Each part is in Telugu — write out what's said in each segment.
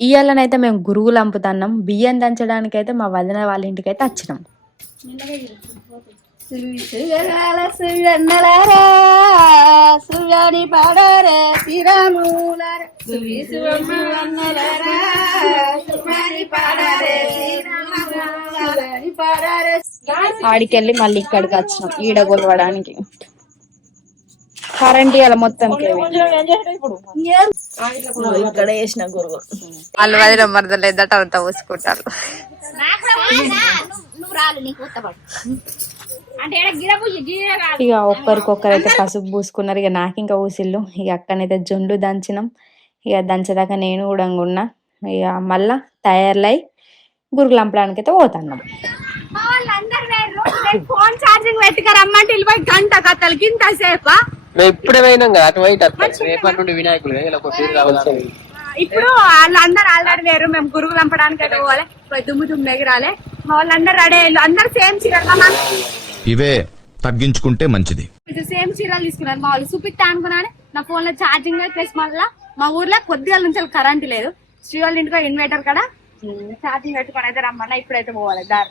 ఇయ్యాలనైతే మేము గురువులు అంపుతున్నాం బియ్యం దంచడానికి అయితే మా వదిన వాళ్ళ ఇంటికైతే వచ్చినాం. ఆడికెళ్ళి మళ్ళీ ఇక్కడికి వచ్చినాం ఈడ కొలవడానికి. కరెంట్ ఇవాళ మొత్తం ఇక్కడ వేసిన గురువు. వాళ్ళు వదిన మరదలేదట అంతా పోసుకుంటారు ఇక ఒక్కరికొక్కరైతే పసుపు పూసుకున్నారు. ఇక నాకు ఇంకా ఊసిళ్ళు ఇక అక్కనైతే జొండు దంచినాం. ఇక దంచేదాకా నేను కూడా ఉన్నా ఇక మళ్ళా తయారులై గురుగులు అంపడానికి అయితే పోతున్నాం. వేరు. ఫోన్ ఛార్జింగ్ పెట్టుక రమ్మంటే వెళ్ళిపోయి గంట కథలు. గింత సేపా మేము ఇప్పుడే పోయినాం కదా అటు వైట్ అట్లా రేపటి నుండి వినాయకుడు ఇలా ఒక పేరు రావాలి ఇప్పుడు వాళ్ళందరూ ఆల్రెడీ వేరు మేము గురువు లంపడానికి అయితే పోవాలి. పోయి దుమ్ము దుమ్ము ఎగిరాలి. మా వాళ్ళందరూ రెడీ అయ్యారు. అందరు సేమ్ చీరలు ఇవే తగ్గించుకుంటే మంచిది. సేమ్ చీరలు తీసుకున్నారు. మా వాళ్ళు చూపిస్తా అనుకున్నాను. నా ఫోన్లో ఛార్జింగ్ ప్లస్ మళ్ళా మా ఊర్లో కొద్దిగా నుంచి కరెంట్ లేదు. శ్రీ వాళ్ళ ఇంటికి ఇన్వర్టర్ కూడా ఛార్జింగ్ పెట్టుకొని అయితే రమ్మన్నా. ఇప్పుడైతే పోవాలి. దారి.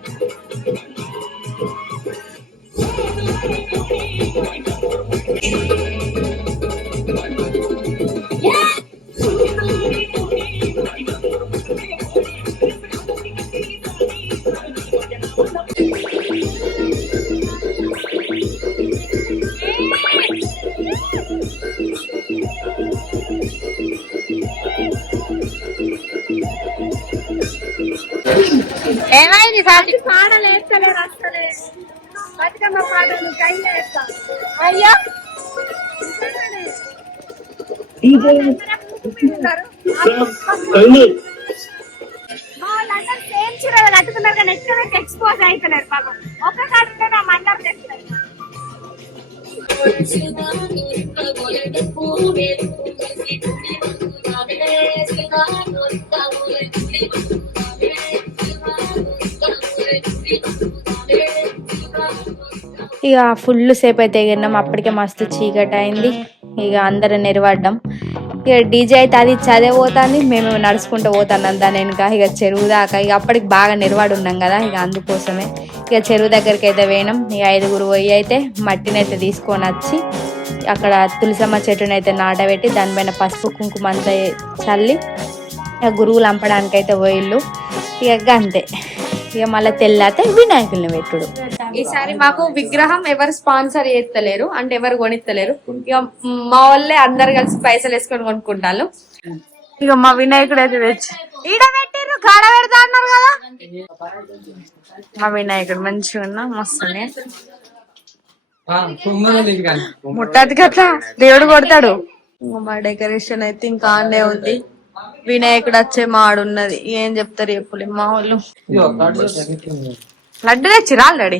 సాటి పాడలు వేస్తలేరు అసలే బతుకమ్మ పాటలు కైలు వేస్తా అయ్యా! వాళ్ళందరూ సేమ్ చీరలు కట్టుకున్నారు కానీ ఎక్కడ ఎక్స్పోజ్ అవుతున్నారు పాపం. ఒక్క కాడుంటే నా మందరు తెచ్చున్నారు ఇక ఫుల్ సేపు అయితే ఎగిరినాం అప్పటికే మస్తు చీకటి అయింది. ఇక అందరం నిలబడ్డాం. ఇక డీజే అయితే అది చదివి పోతాంది. మేము నడుచుకుంటూ పోతున్నాం దాని వెనుక. ఇక చెరువు దాకా ఇక అప్పటికి బాగా నిలబడి ఉన్నాం కదా ఇక అందుకోసమే. ఇక చెరువు దగ్గరికి అయితే పోయినాం. ఇక ఐదుగురు పోయి అయితే మట్టిని అయితే తీసుకొని వచ్చి అక్కడ తులసమ్మ చెట్టుని అయితే నాటబెట్టి దానిపైన పసుపు కుంకుమ అంతా చల్లి ఇక గురువులు అంపడానికి అయితే పోయిళ్ళు. ఇక అంతే ఇక మళ్ళీ తెల్లాతే వినాయకుల్ని పెట్టుడు. ఈసారి మాకు విగ్రహం ఎవరు స్పాన్సర్ చేస్తలేరు అంటే ఎవరు కొనిస్తలేరు. ఇక మా వాళ్ళే అందరు కలిసి పైసలు వేసుకొని కొనుక్కుంటారు ఇక మా వినాయకుడు అయితే తెచ్చి ఈడ పెట్టిర్రు కాడ పెడతా అన్నారు కదా. మా వినాయకుడు మంచిగా ఉన్నా మస్తుంది ముట్టది కదా దేవుడు కొడతాడు. ఇంక మా డెకరేషన్ అయితే ఇంకా ఆనే ఉంది. వినాయకుడు వచ్చే మాడున్నది. ఏం చెప్తారు ఎప్పుడు మా వాళ్ళు. లడ్డు తెచ్చిరా ఆల్రెడీ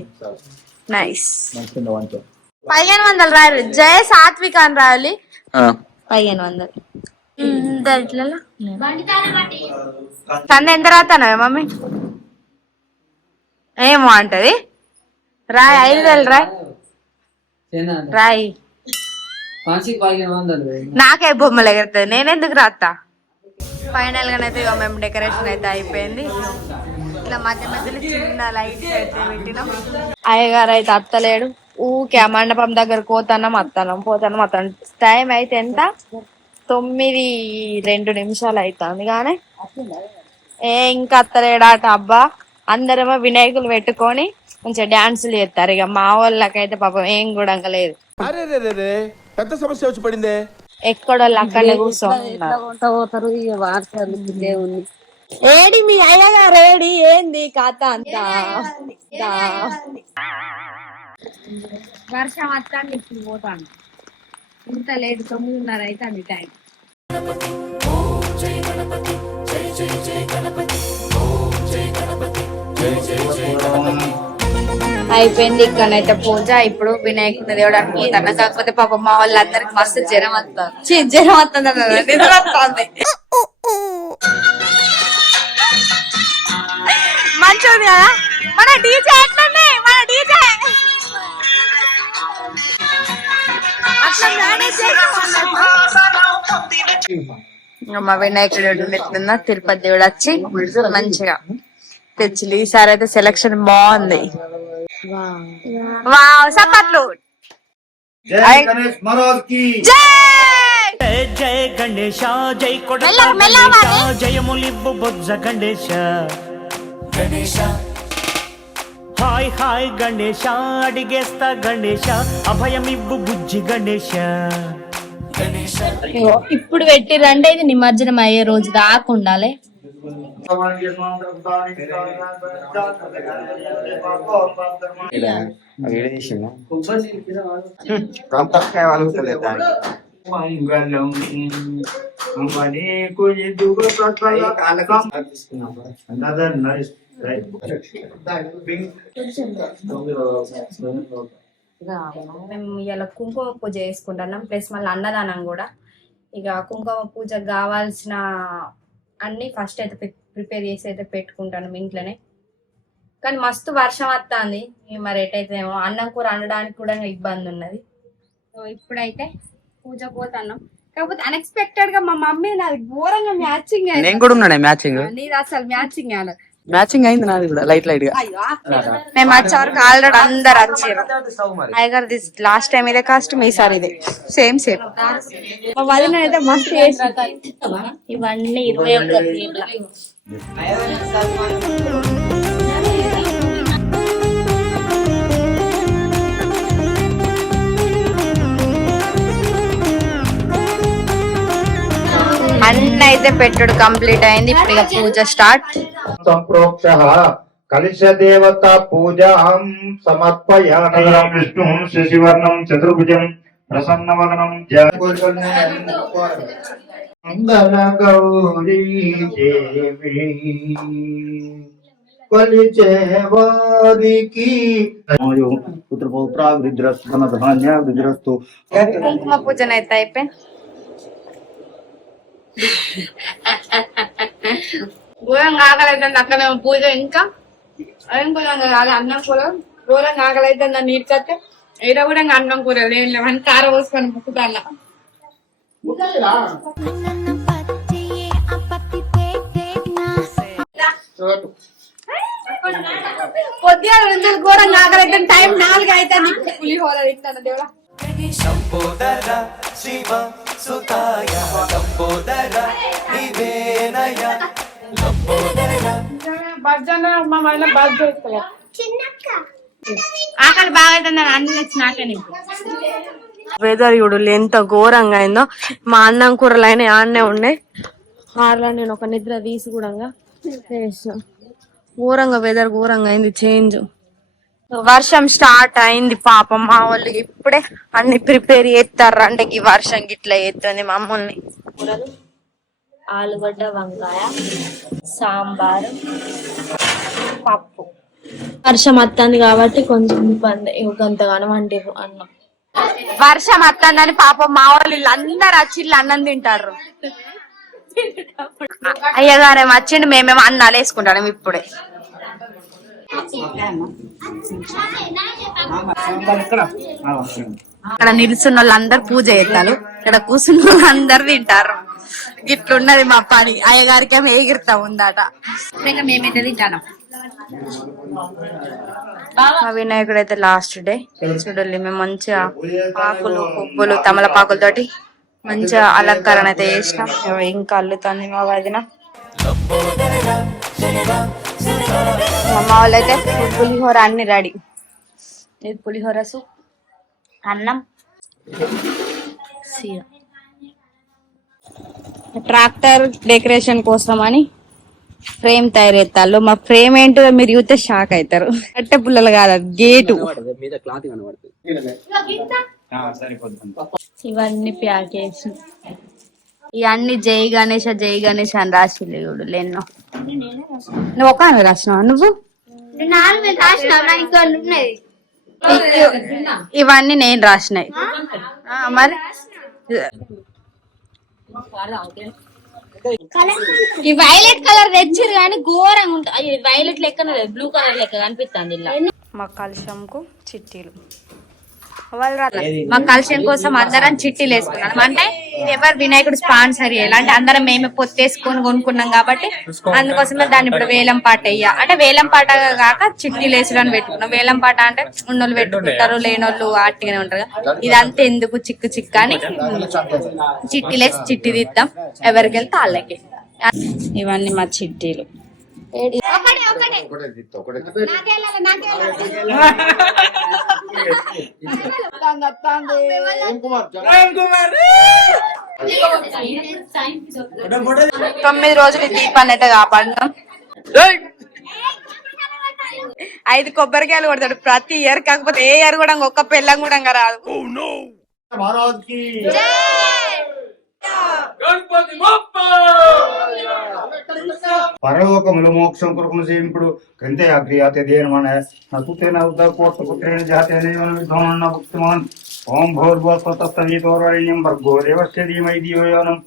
నైస్ పదిహేను వందలు రాయాలి. జయ సాత్విక అని రాయాలి. పదిహేను వందలు. సంద ఎంత రాతానవే మమ్మీ? ఏమో అంటది. రాయ్ ఐదు వేలు రాయ్. రాయ్. నాకే బొమ్మలు ఎగురుతుంది. నేనెందుకు రాస్తా ఫైనల్గా అయితే ఇక మేము డెకరేషన్ అయితే అయిపోయింది. ఇట్లా మధ్య మధ్యలో చిన్న లైట్స్ అయితే పెట్టినాం. అయ్యగారు అయితే అత్తలేడు. ఊకే ఆ మండపం దగ్గర పోతానం అత్తనం పోతానం అత్తనం టైం అయితే ఎంత? తొమ్మిది రెండు నిమిషాలు అవుతుంది కానీ ఏ ఇంకా అత్తలేడాట అబ్బా. అందరేమో వినాయకులు పెట్టుకొని కొంచెం డాన్సులు చేస్తారు. ఇక మా వాళ్ళకైతే పాపం ఏం కూడా లేదు పెద్ద సమస్య వచ్చి పడిందే. ఎక్కడో అక్కడనే కూర్చొని ఉన్నారు. ఏడి మీ అయ్యగారు ఏడి? ఏంది? కథ అంతా. వర్షం వస్తాను ఇప్పుడు పోతాను ఇంత లేదు తొమ్మిదిన్నర అవుతుంది టైం అయిపోయింది. ఇక్కడైతే పూజ. ఇప్పుడు వినాయకుడిని దేవడానికి పోతాను కాకపోతే పాప మా వాళ్ళందరికి మస్తు జ్వరం వస్తుంది జ్వరం వస్తుంది నిద్ర వస్తుంది మంచిది కదా? మన డీజే ఎట్లుంది మన డీజే. అట్లా మా వినాయకుడు ఎట్లుందో తిరుపతి దేవుడు వచ్చి మంచిగా తెచ్చి ఈసారి అయితే సెలక్షన్ బాగుంది. వావ్. సప్పట్లు. జై జయ జయ గణేశ జై! కొడ మెల్లగా, మెల్లగా వాడి. జయములిబ్బు బొజ్జ గణేశ గణేశ హాయ్ హాయ్ గణేశ అడిగేస్తా గణేశ అభయమిబ్బు బుజ్జి గణేశ ఇప్పుడు పెట్టిరంటే ఇది నిమజ్జనం అయ్యే రోజు దాకా ఉండాలి. మేము ఇలా కుంకుమ పూజ చేసుకుంటున్నాం. ప్లస్ మళ్ళీ అన్నదానం కూడా. ఇక కుంకుమ పూజకు కావాల్సిన అన్ని ఫస్ట్ అయితే ప్రిపేర్ చేసి అయితే పెట్టుకుంటాను ఇంట్లోనే. కానీ మస్తు వర్షం వస్తుంది మరి ఎటైతే ఏమో అన్నం కూర వండడానికి కూడా ఇబ్బంది ఉన్నది. సో ఇప్పుడైతే పూజ పోతున్నాం. కాకపోతే అన్ఎక్స్పెక్టెడ్గా మా మమ్మీ నాది ఘోరంగా మ్యాచింగ్ నేను కూడా ఉన్నానే మ్యాచింగ్ నీది అసలు మ్యాచింగ్ అలా మ్యాచింగ్ అయింది నాది కూడా లైట్ లైట్గా. మేము వచ్చే వరకు ఆల్రెడీ అందరు వచ్చారు. అయ్యగారు దిస్ లాస్ట్ టైం ఇదే కాస్ట్యూమ్ ఈసారి ఇదే. సేమ్ సేమ్ మా వదిన అయితే మస్తు. ఇవన్నీ ఇరవై. అన్ని అయితే పెట్టుడు కంప్లీట్ అయింది. ఇప్పుడు ఇక పూజ స్టార్ట్. సంప్రోక్ష కలిశ దేవత పూజాం సమర్పయామి. విష్ణు శశివర్ణం చతుర్భుజం ప్రసన్నవదనం మంగళ గౌరీ దేవి. పుత్ర పౌత్ర ధన ధాన్య కుంకుమ పూజన అయితే ఆకలైతుంది అక్కడ పూజ ఇంకా? ఏం కాదు అన్నం కూర. ఘోరంగా ఆకలైతుంది దాన్ని నీట్ కట్టే ఈడ కూడా ఇంకా అన్నం కూర ఏం లేవని కారం పోసుకొని ముక్కుతాను పొద్దుగా నుంచి ఘోరంగా ఆకలైతుంది టైం నాలుగు అయితే పులిహోర తింటాను దేవుడా. ఆకలి బాగా అవుతుంది అన్ని తెచ్చి నాకే వెదర్ చూడు ఎంత ఘోరంగా అయిందో. మా అన్నం కూరలు అయినా ఆడనే ఉన్నాయి. ఆరులో నేను ఒక నిద్ర తీసి కూడా ఘోరంగా వెదర్ ఘోరంగా అయింది చేంజ్ వర్షం స్టార్ట్ అయింది పాపం మా వాళ్ళు ఇప్పుడే అన్ని ప్రిపేర్ చేస్తారు అంటే ఈ వర్షం గిట్లా చేస్తుంది మమ్మల్ని. ఆలుగడ్డ వంకాయ సాంబారు పప్పు. వర్షం వస్తుంది కాబట్టి కొంచెం ఇబ్బంది ఇంకొంతగానో వండిరు అన్నం. వర్షం వస్తుందని పాపం మా వాళ్ళు అందరు వచ్చిళ్ళు అన్నం తింటారు. అయ్యగారేమో వచ్చిండు మేమేమో అన్నాలు వేసుకుంటాం ఇప్పుడే. అక్కడ నిలుచున్న వాళ్ళందరూ పూజ చేస్తారు. ఇక్కడ కూర్చున్న వాళ్ళందరూ తింటారు. ఇట్లున్నది మా పని. అయ్యగారికి ఏమి ఎగిరితా ఉందట. ఇంకా మేమైతే తింటాను మా వినాయకుడు అయితే లాస్ట్ డే చూడండి మేము మంచిగా ఆకులు పువ్వులు తమలపాకులతోటి మంచిగా అలంకరణ అయితే చేసినాం. ఇంకా అల్లుతుంది మా వదిన. మా వాళ్ళు అయితే పులిహోర అన్ని రెడీ. ఇది పులిహోర సూప్ అన్నం ట్రాక్టర్ డెకరేషన్ కోసం అని ఫ్రేమ్ తయారు మా ఫ్రేమ్ ఏంటో మీరు చూస్తే షాక్ అవుతారు కట్టె పుల్లలు కాదు అది గేటు మీద క్లాత్ కనబడుతుంది ఇవన్నీ ప్యాక్ చేసి. ఇవన్నీ జై గణేష జై గణేష్ అని రాసి చూడు లేను నువ్వు ఒక ఆమె రాసినావా? నువ్వు? ఇవన్నీ నేను రాసినాయి. ఆ, మరి? ఈ వైలెట్ కలర్ తెచ్చిరు కానీ ఘోరంగా ఉంటుంది. వైలెట్ లెక్కన బ్లూ కలర్ లెక్క కనిపిస్తుంది ఇలా. మా కలుషంకు చిట్టీలు. మా కలుషం కోసం అందరం చిట్టీలు వేసుకున్నాం. అంటే ఎవరు వినాయకుడు స్పాన్సర్ చేయాలి? అంటే అందరం మేమే పొత్తేసుకొని కొనుక్కున్నాం కాబట్టి అందుకోసమే దాన్ని ఇప్పుడు వేలం పాట అయ్యా అంటే వేలం పాట కాక చిట్టీలు వేసుడని పెట్టుకున్నాం. వేలం పాట అంటే ఉన్నోళ్ళు పెట్టుకుంటారు లేనోళ్ళు ఆట్టిగానే ఉంటారు. ఇదంతా ఎందుకు చిక్కు చిక్కు అని చిట్టీలు వేసి చిట్టి తీద్దాం. ఎవరికి వెళ్తే వాళ్ళకి. ఇవన్నీ మా చిట్టీలు. తొమ్మిది రోజులు దీపాన్ని అయితే కాపాడినాం? ఐదు కొబ్బరికాయలు కొడతాడు ప్రతి ఇయర్ కాకపోతే ఏ ఇయర్ కూడా ఒక్క పెళ్ళం కూడా ఇంకా రాదు మహారాజ్ కి పరలోకములు మోక్షం కొరకు సేవింపుడు గ్రంథే అగ్రియాతే దేనమన నకుతేన ఉద్ద కోట పుత్రేణ జాతే దేవన విద్వాన్న భక్తిమాన్ ఓం భూర్భువస్వతస్తమీతోరణ్యం భర్గో దేవస్య ధీమై ధియోయోనం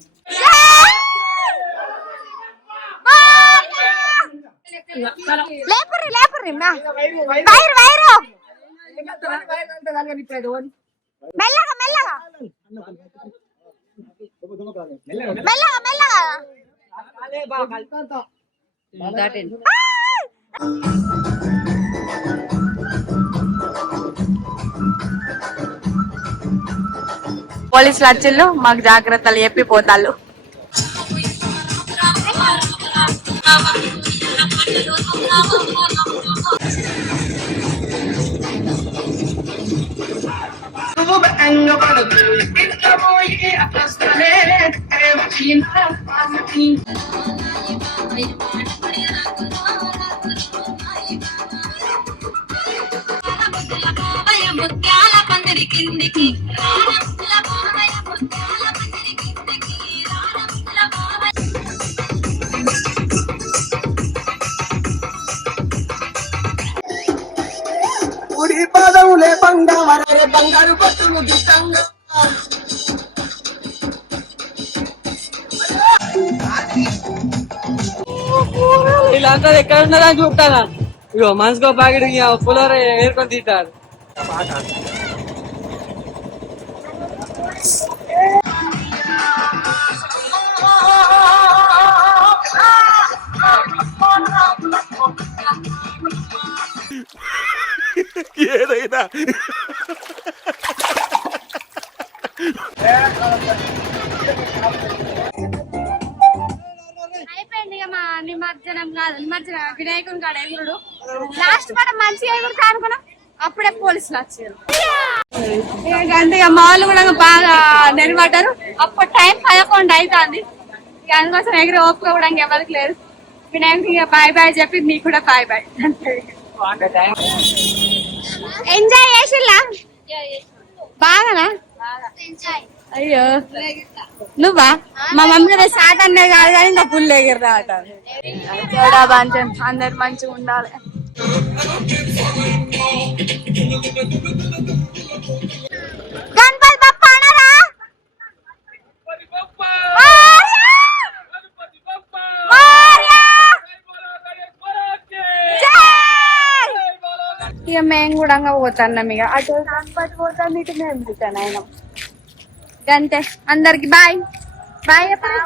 లేపుర్రి లేపుర్రి మా. వైరు వైరు మెల్లగా మెల్లగా మెల్లగా మెల్లగా. పోలీసులు వచ్చిళ్ళు మాకు జాగ్రత్తలు చెప్పి పోతాళ్ళు. ఉడి పాదములే బంగారు బంగారు పట్టును దిట్టంగా వీళ్ళందరూ ఎక్కడ ఉన్నారని చూస్తానా ఇగో మనసుకో ప్యాకెట్ పులర్ ఏరుకొని తింటారు ఏదైనా అయిపోయింది ఇక మా నిమజ్జనం కాదు నిమజ్జనం వినాయకుని కాడ ఎగురుడు లాస్ట్ మనం మంచిగా ఎగురుతా అనుకున్నాం అప్పుడే పోలీసులు వచ్చారు. ఇక అంతే ఇక మా వాళ్ళు కూడా బాగా నిలబడ్డారు. అప్పుడు టైం పదకొండు అవుతుంది ఇక అందుకోసం ఎగిరి ఓపిక కూడా ఎవరికి లేదు వినాయకుడికి ఇక బాయ్ బాయ్ చెప్పి మీకు కూడా బాయ్ బాయ్ ఎంజాయ్ చేసిల్లా? బాగానా? అయ్యో. నువ్వా? మా మమ్మీ రేపు సాట్ అన్నది కాదు కానీ ఇంకా పుల్ ఎగిరిరా అట అందరు మంచిగా ఉండాలి. ఇక మేము కూడా పోతున్నాం ఇక. అటు గణపతి పోతాం ఇటు మేము రిటర్న్ ఆయన. అంతే అందరికి బాయ్. Bye bye.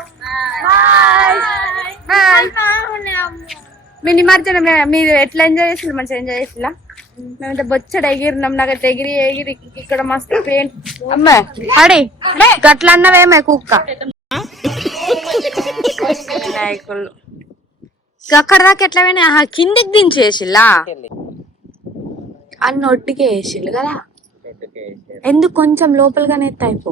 మీ నిమజ్జనం మీరు ఎట్లా ఎంజాయ్ చేసిన మంచిగా ఎంజాయ్ చేసిలా మేమైతే బొచ్చడు ఎగిరినాం నాకైతే ఎగిరి ఎగిరి ఇక్కడ మస్తు పెయిన్ అమ్మే అడి గట్ల అన్నవేమే కుక్క? వినాయకులు అక్కడ దాకా ఎట్లా పోయినా ఆహా, కిందికి దించేసిల్లా? అన్న ఒట్టికే వేసిల్లు కదా? ఎందుకు కొంచెం లోపలగానే ఎత్తే అయిపో